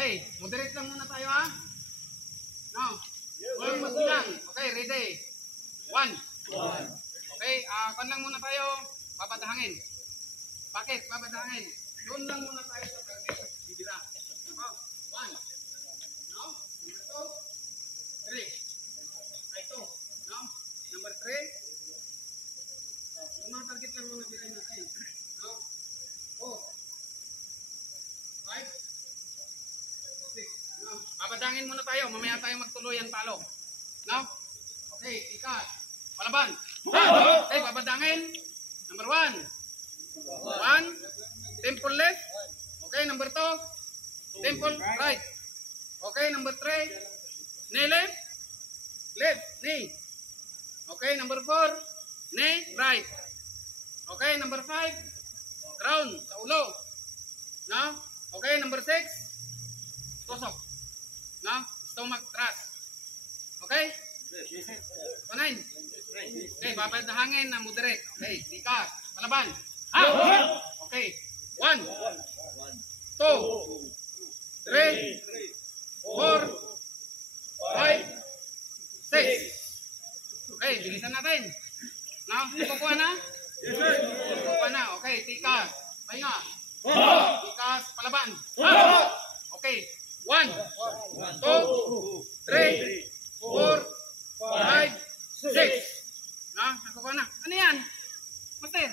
Okay, moderate lang muna tayo ha. Now, walang magulang. Okay, ready. 1. Okay, kan lang muna tayo. Babadahangin. Bakit? Babadahangin. Doon lang muna tayo sa target. Bibira. Ako, 1. No? Number 2. 3. Ay, 2. No? Number 3. Yung mga target lang muna biray natin. No? 4. 5. 6. No? Babadangin muna tayo. Mamaya tayo magtuluyan palo. No? Okay, ikat. Palaban. Okay, babadangin. Number 1. 1. Temple left. Okay, number 2. Temple right. Okay, number 3. Knee left. Left, knee. Okay, number 4. Knee right. Okay, number 5. Ground sa ulo. No? Okay, number 6. Tusok. No? Stomach thrust. Okay? 9. Okay, babadahangin na moderate. Okay, tikas. Palaban. Okay. 1. 2. 3. 4. 5. 6. Okay, bilisan natin. No? Kukuha na? Kukuha na. Okay, tikas. Pahinga. Tikas. Palaban. Okay. 1. 2. 3. 4. 5. 6. No? Nakukuha na. Ano yan? Master?